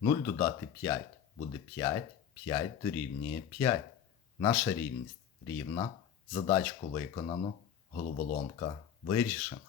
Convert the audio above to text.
0 додати 5 буде 5, 5 дорівнює 5. Наша рівність рівна. Задачку виконано, головоломка вирішена.